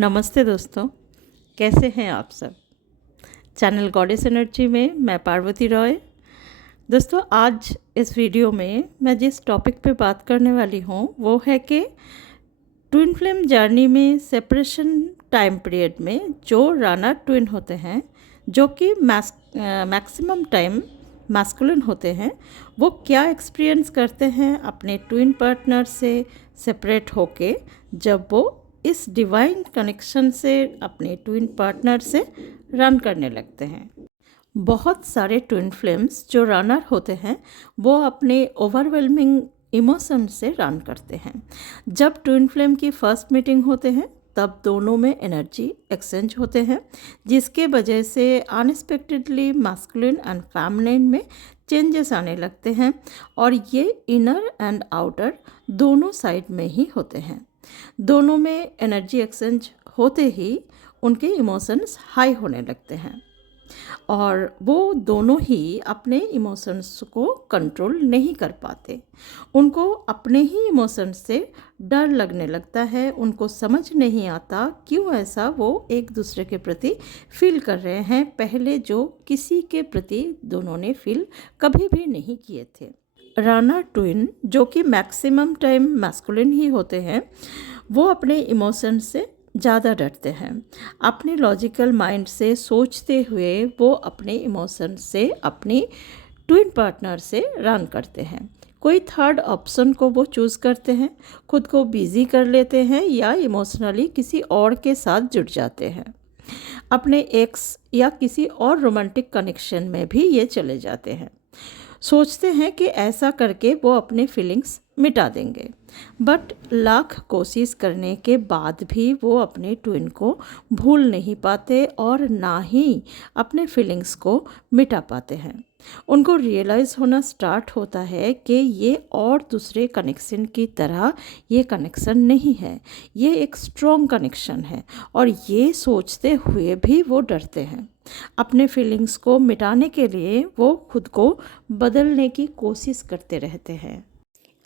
नमस्ते दोस्तों, कैसे हैं आप सब। चैनल गॉडेस एनर्जी में मैं पार्वती रॉय। दोस्तों, आज इस वीडियो में मैं जिस टॉपिक पे बात करने वाली हूँ वो है कि ट्विन फ्लेम जर्नी में सेपरेशन टाइम पीरियड में जो राना ट्विन होते हैं, जो कि मैक्सिमम टाइम मैस्कुलिन होते हैं, वो क्या एक्सपीरियंस करते हैं अपने ट्विन पार्टनर से सेपरेट होके, जब वो इस डिवाइन कनेक्शन से अपने ट्विन पार्टनर से रन करने लगते हैं। बहुत सारे ट्विन फ्लेम्स जो रनर होते हैं वो अपने ओवरवेलमिंग इमोशन से रन करते हैं। जब ट्विन फ्लेम की फर्स्ट मीटिंग होते हैं तब दोनों में एनर्जी एक्सचेंज होते हैं, जिसके वजह से अनएक्सपेक्टेडली मैस्कुलिन एंड फेमिनिन में चेंजेस आने लगते हैं, और ये इनर एंड आउटर दोनों साइड में ही होते हैं। दोनों में एनर्जी एक्सचेंज होते ही उनके इमोशंस हाई होने लगते हैं और वो दोनों ही अपने इमोशंस को कंट्रोल नहीं कर पाते। उनको अपने ही इमोशंस से डर लगने लगता है। उनको समझ नहीं आता क्यों ऐसा वो एक दूसरे के प्रति फील कर रहे हैं, पहले जो किसी के प्रति दोनों ने फील कभी भी नहीं किए थे। राना ट्विन जो कि मैक्सिमम टाइम मैस्कुलिन ही होते हैं, वो अपने इमोशन से ज़्यादा डरते हैं। अपने लॉजिकल माइंड से सोचते हुए वो अपने इमोशन से अपनी ट्विन पार्टनर से रन करते हैं। कोई थर्ड ऑप्शन को वो चूज़ करते हैं, खुद को बिजी कर लेते हैं या इमोशनली किसी और के साथ जुड़ जाते हैं। अपने एक्स या किसी और रोमांटिक कनेक्शन में भी ये चले जाते हैं। सोचते हैं कि ऐसा करके वो अपने फीलिंग्स मिटा देंगे, बट लाख कोशिश करने के बाद भी वो अपने ट्विन को भूल नहीं पाते और ना ही अपने फीलिंग्स को मिटा पाते हैं। उनको रियलाइज़ होना स्टार्ट होता है कि ये और दूसरे कनेक्शन की तरह ये कनेक्शन नहीं है, ये एक स्ट्रॉन्ग कनेक्शन है, और ये सोचते हुए भी वो डरते हैं। अपने फीलिंग्स को मिटाने के लिए वो खुद को बदलने की कोशिश करते रहते हैं।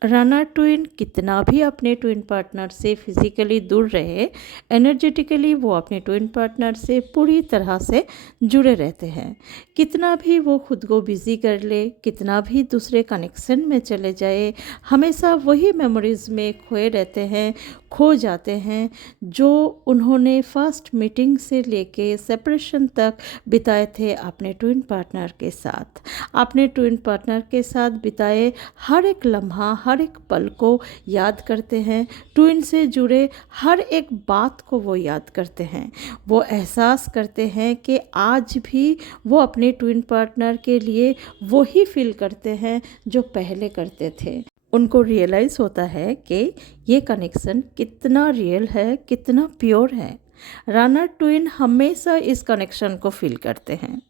राना ट्विन कितना भी अपने ट्विन पार्टनर से फिजिकली दूर रहे, एनर्जेटिकली वो अपने ट्विन पार्टनर से पूरी तरह से जुड़े रहते हैं। कितना भी वो खुद को बिजी कर ले, कितना भी दूसरे कनेक्शन में चले जाए, हमेशा वही मेमोरीज में खोए रहते हैं, खो जाते हैं जो उन्होंने फर्स्ट मीटिंग से लेके सेपरेशन तक बिताए थे अपने ट्विन पार्टनर के साथ। अपने ट्विन पार्टनर के साथ बिताए हर एक लम्हा, हर एक पल को याद करते हैं। ट्विन से जुड़े हर एक बात को वो याद करते हैं। वो एहसास करते हैं कि आज भी वो अपने ट्विन पार्टनर के लिए वो ही फील करते हैं जो पहले करते थे। उनको रियलाइज़ होता है कि ये कनेक्शन कितना रियल है, कितना प्योर है। राना ट्विन हमेशा इस कनेक्शन को फील करते हैं।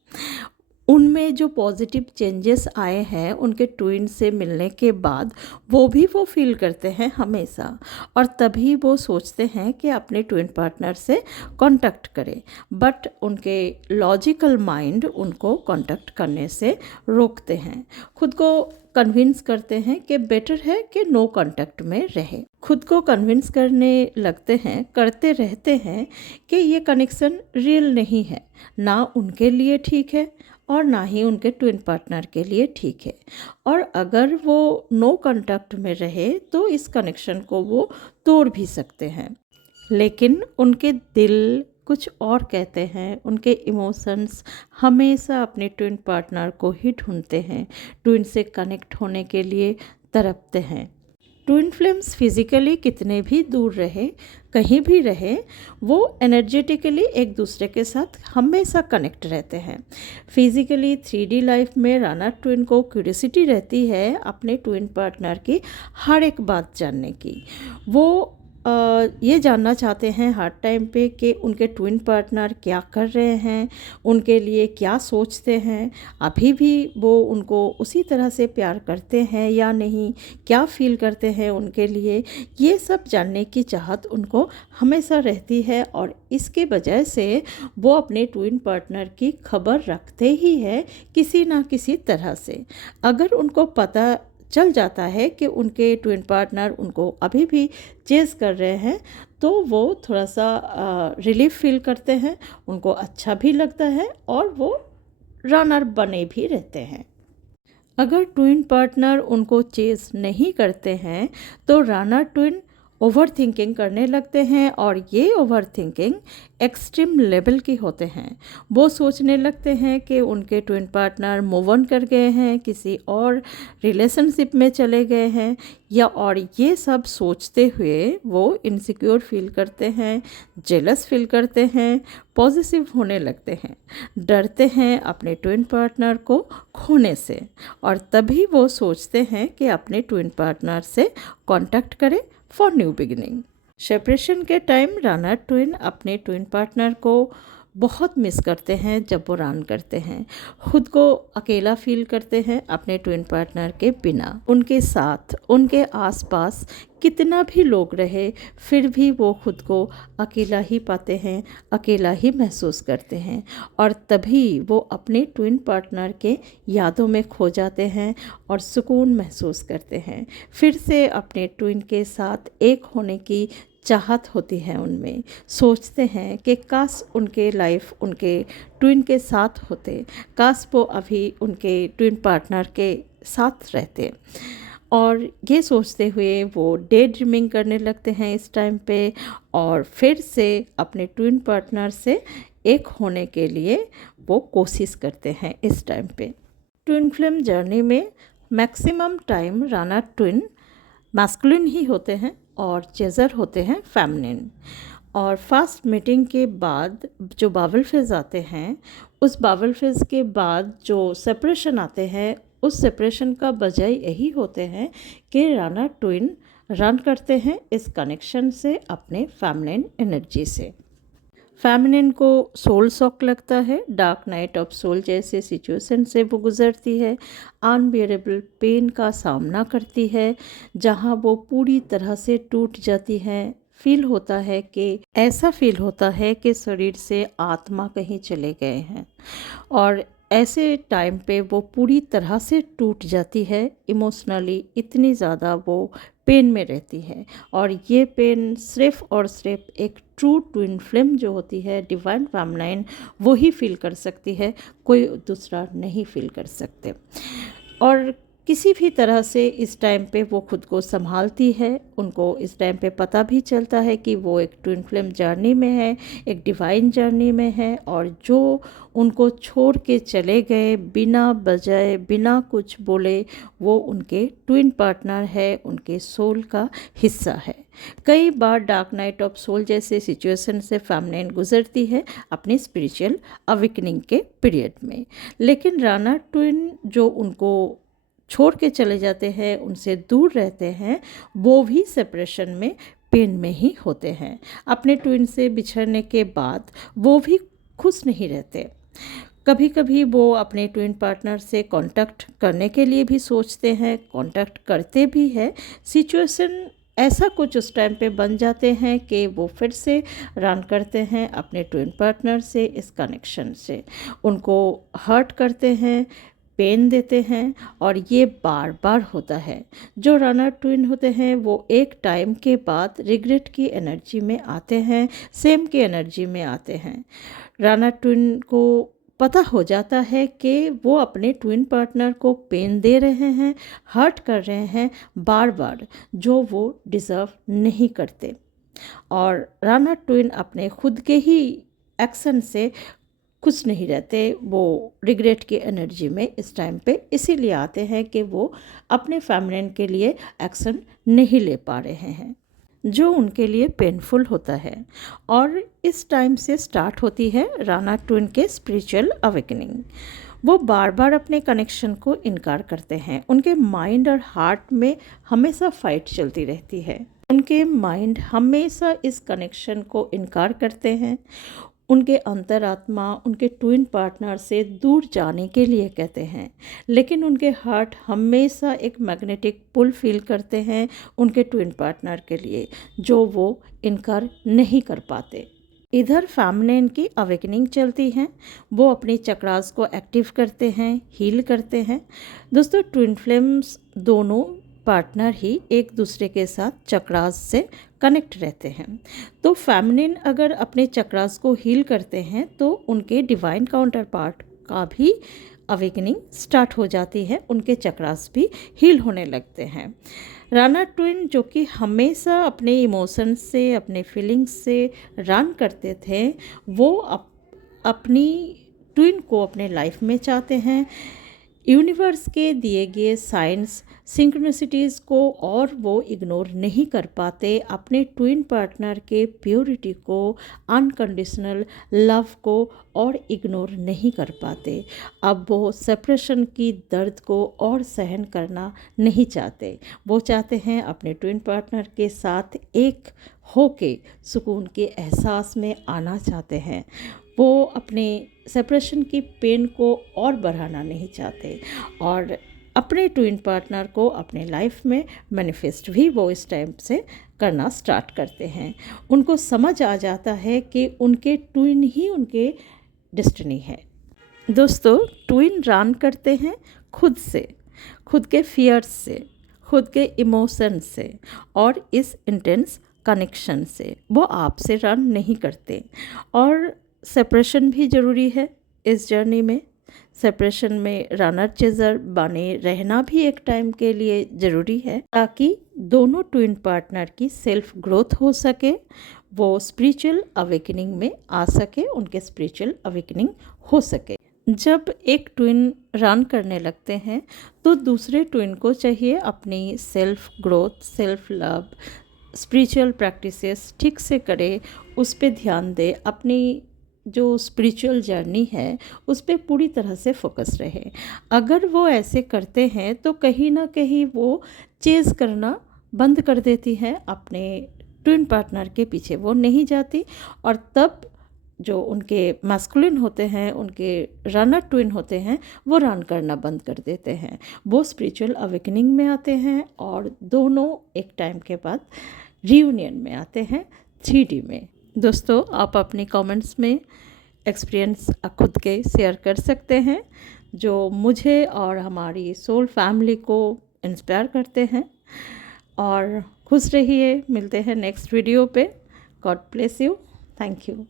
उनमें जो पॉजिटिव चेंजेस आए हैं उनके ट्विन से मिलने के बाद, वो भी वो फील करते हैं हमेशा, और तभी वो सोचते हैं कि अपने ट्विन पार्टनर से कांटेक्ट करें, बट उनके लॉजिकल माइंड उनको कांटेक्ट करने से रोकते हैं। खुद को कन्विंस करते हैं कि बेटर है कि नो कांटेक्ट में रहे। खुद को कन्विंस करने लगते हैं, करते रहते हैं कि ये कनेक्शन रियल नहीं है, ना उनके लिए ठीक है और ना ही उनके ट्विन पार्टनर के लिए ठीक है, और अगर वो नो कांटेक्ट में रहे तो इस कनेक्शन को वो तोड़ भी सकते हैं। लेकिन उनके दिल कुछ और कहते हैं। उनके इमोशंस हमेशा अपने ट्विन पार्टनर को ही ढूंढते हैं, ट्विन से कनेक्ट होने के लिए तड़पते हैं। ट्विन फ्लेम्स फिजिकली कितने भी दूर रहे, कहीं भी रहे, वो एनर्जेटिकली एक दूसरे के साथ हमेशा कनेक्ट रहते हैं। फिजिकली 3D लाइफ में राना ट्विन को क्यूरियोसिटी रहती है अपने ट्विन पार्टनर की हर एक बात जानने की। वो ये जानना चाहते हैं हर टाइम पे कि उनके ट्विन पार्टनर क्या कर रहे हैं, उनके लिए क्या सोचते हैं, अभी भी वो उनको उसी तरह से प्यार करते हैं या नहीं, क्या फील करते हैं उनके लिए। ये सब जानने की चाहत उनको हमेशा रहती है, और इसके वजह से वो अपने ट्विन पार्टनर की खबर रखते ही है किसी ना किसी तरह से। अगर उनको पता चल जाता है कि उनके ट्विन पार्टनर उनको अभी भी चेज़ कर रहे हैं, तो वो थोड़ा सा रिलीफ फील करते हैं, उनको अच्छा भी लगता है और वो रनर बने भी रहते हैं। अगर ट्विन पार्टनर उनको चेज़ नहीं करते हैं तो रनर ट्विन ओवर थिंकिंग करने लगते हैं, और ये ओवर थिंकिंग एक्सट्रीम लेवल की होते हैं। वो सोचने लगते हैं कि उनके ट्विन पार्टनर मूव ऑन कर गए हैं, किसी और रिलेशनशिप में चले गए हैं, या और ये सब सोचते हुए वो इनसिक्योर फील करते हैं, जेलस फील करते हैं, पॉजिटिव होने लगते हैं, डरते हैं अपने ट्विन पार्टनर को खोने से, और तभी वो सोचते हैं कि अपने ट्विन पार्टनर से कांटेक्ट करें फॉर न्यू बिगिनिंग। सेपरेशन के टाइम रनर ट्विन अपने ट्विन पार्टनर को बहुत मिस करते हैं। जब वो रन करते हैं, खुद को अकेला फील करते हैं अपने ट्विन पार्टनर के बिना। उनके साथ, उनके आसपास कितना भी लोग रहे, फिर भी वो खुद को अकेला ही पाते हैं, अकेला ही महसूस करते हैं, और तभी वो अपने ट्विन पार्टनर के यादों में खो जाते हैं और सुकून महसूस करते हैं। फिर से अपने ट्विन के साथ एक होने की चाहत होती है उनमें। सोचते हैं कि काश उनके लाइफ उनके ट्विन के साथ होते, काश वो अभी उनके ट्विन पार्टनर के साथ रहते, और ये सोचते हुए वो डे ड्रीमिंग करने लगते हैं इस टाइम पे, और फिर से अपने ट्विन पार्टनर से एक होने के लिए वो कोशिश करते हैं इस टाइम पे। ट्विन फ्लेम जर्नी में maximum time runner twin masculine ही होते हैं और चेज़र होते हैं फेमिनिन। और फर्स्ट मीटिंग के बाद जो बाबल फेज़ आते हैं, उस बाबल फेज़ के बाद जो सेपरेशन आते हैं, उस सेपरेशन का वजह यही होते हैं कि रनर ट्विन रन करते हैं इस कनेक्शन से अपने फेमिनिन एनर्जी से। फेमिनिन को सोल शॉक लगता है, डार्क नाइट ऑफ सोल जैसे सिचुएशन से वो गुजरती है, अनबियरेबल पेन का सामना करती है, जहाँ वो पूरी तरह से टूट जाती है। फील होता है कि ऐसा फील होता है कि शरीर से आत्मा कहीं चले गए हैं, और ऐसे टाइम पे वो पूरी तरह से टूट जाती है इमोशनली। इतनी ज़्यादा वो पेन में रहती है, और ये पेन सिर्फ और सिर्फ एक ट्रू ट्विन फ्लेम जो होती है, डिवाइन फेमिनाइन, वो ही फील कर सकती है, कोई दूसरा नहीं फील कर सकते। और किसी भी तरह से इस टाइम पे वो खुद को संभालती है। उनको इस टाइम पे पता भी चलता है कि वो एक ट्विन फ्लेम जर्नी में है, एक डिवाइन जर्नी में है, और जो उनको छोड़ के चले गए बिना बजाए, बिना कुछ बोले, वो उनके ट्विन पार्टनर है, उनके सोल का हिस्सा है। कई बार डार्क नाइट ऑफ सोल जैसे सिचुएशन से फेमिनिन गुजरती है अपनी स्पिरिचुअल अवेकनिंग के पीरियड में, लेकिन रनर ट्विन जो उनको छोड़ के चले जाते हैं, उनसे दूर रहते हैं, वो भी सेपरेशन में पेन में ही होते हैं। अपने ट्विन से बिछड़ने के बाद वो भी खुश नहीं रहते। कभी कभी वो अपने ट्विन पार्टनर से कांटेक्ट करने के लिए भी सोचते हैं, कांटेक्ट करते भी हैं। सिचुएशन ऐसा कुछ उस टाइम पे बन जाते हैं कि वो फिर से रन करते हैं अपने ट्विन पार्टनर से इस कनेक्शन से, उनको हर्ट करते हैं, पेन देते हैं, और ये बार बार होता है। जो रनर ट्विन होते हैं वो एक टाइम के बाद रिग्रेट की एनर्जी में आते हैं, सेम की एनर्जी में आते हैं। रनर ट्विन को पता हो जाता है कि वो अपने ट्विन पार्टनर को पेन दे रहे हैं, हर्ट कर रहे हैं बार बार, जो वो डिज़र्व नहीं करते, और रनर ट्विन अपने खुद के ही एक्शन से खुश नहीं रहते। वो रिग्रेट की एनर्जी में इस टाइम पे इसीलिए आते हैं कि वो अपने फेमिनिन के लिए एक्शन नहीं ले पा रहे हैं, जो उनके लिए पेनफुल होता है। और इस टाइम से स्टार्ट होती है रनर ट्विन के स्पिरिचुअल अवेकनिंग। वो बार बार अपने कनेक्शन को इनकार करते हैं। उनके माइंड और हार्ट में हमेशा फाइट चलती रहती है। उनके माइंड हमेशा इस कनेक्शन को इनकार करते हैं। उनके अंतरात्मा उनके ट्विन पार्टनर से दूर जाने के लिए कहते हैं, लेकिन उनके हार्ट हमेशा एक मैग्नेटिक पुल फील करते हैं उनके ट्विन पार्टनर के लिए, जो वो इनकार नहीं कर पाते। इधर फेमिनिन की अवेकनिंग चलती है, वो अपनी चक्रास को एक्टिव करते हैं, हील करते हैं। दोस्तों ट्विन फ्लेम्स दोनों पार्टनर ही एक दूसरे के साथ चक्रास से कनेक्ट रहते हैं। तो फेमिनिन अगर अपने चक्रास को हील करते हैं तो उनके डिवाइन काउंटर पार्ट का भी अवेकनिंग स्टार्ट हो जाती है, उनके चक्रास भी हील होने लगते हैं। राना ट्विन जो कि हमेशा अपने इमोशंस से, अपने फीलिंग्स से रन करते थे, वो अपनी ट्विन को अपने लाइफ में चाहते हैं। यूनिवर्स के दिए गए साइंस सिंक्रोनिसिटीज़ को और वो इग्नोर नहीं कर पाते, अपने ट्विन पार्टनर के प्योरिटी को, अनकंडीशनल लव को और इग्नोर नहीं कर पाते। अब वो सेपरेशन की दर्द को और सहन करना नहीं चाहते। वो चाहते हैं अपने ट्विन पार्टनर के साथ एक होके सुकून के एहसास में आना चाहते हैं। वो अपने सेपरेशन की पेन को और बढ़ाना नहीं चाहते और अपने ट्विन पार्टनर को अपने लाइफ में मैनिफेस्ट भी वो इस टाइम से करना स्टार्ट करते हैं। उनको समझ आ जाता है कि उनके ट्विन ही उनके डेस्टिनी है। दोस्तों ट्विन रन करते हैं खुद से, खुद के फियर्स से, खुद के इमोशन से और इस इंटेंस कनेक्शन से। वो आपसे रन नहीं करते और सेपरेशन भी ज़रूरी है इस जर्नी में। सेपरेशन में रनर चेजर बने रहना भी एक टाइम के लिए ज़रूरी है ताकि दोनों ट्विन पार्टनर की सेल्फ ग्रोथ हो सके, वो स्पिरिचुअल अवेकनिंग में आ सके, उनके स्पिरिचुअल अवेकनिंग हो सके। जब एक ट्विन रन करने लगते हैं तो दूसरे ट्विन को चाहिए अपनी self growth, self love, spiritual practices ठीक से करे, उस पर ध्यान दे, अपनी जो स्पिरिचुअल जर्नी है उस पर पूरी तरह से फोकस रहे। अगर वो ऐसे करते हैं तो कहीं ना कहीं वो चेज़ करना बंद कर देती है, अपने ट्विन पार्टनर के पीछे वो नहीं जाती और तब जो उनके मैस्कुलिन होते हैं, उनके रनर ट्विन होते हैं, वो रन करना बंद कर देते हैं। वो स्पिरिचुअल अवेकनिंग में आते हैं और दोनों एक टाइम के बाद रियूनियन में आते हैं 3D में। दोस्तों आप अपनी कमेंट्स में एक्सपीरियंस खुद के शेयर कर सकते हैं जो मुझे और हमारी सोल फैमिली को इंस्पायर करते हैं। और खुश रहिए, मिलते हैं नेक्स्ट वीडियो पे। God bless you, thank you.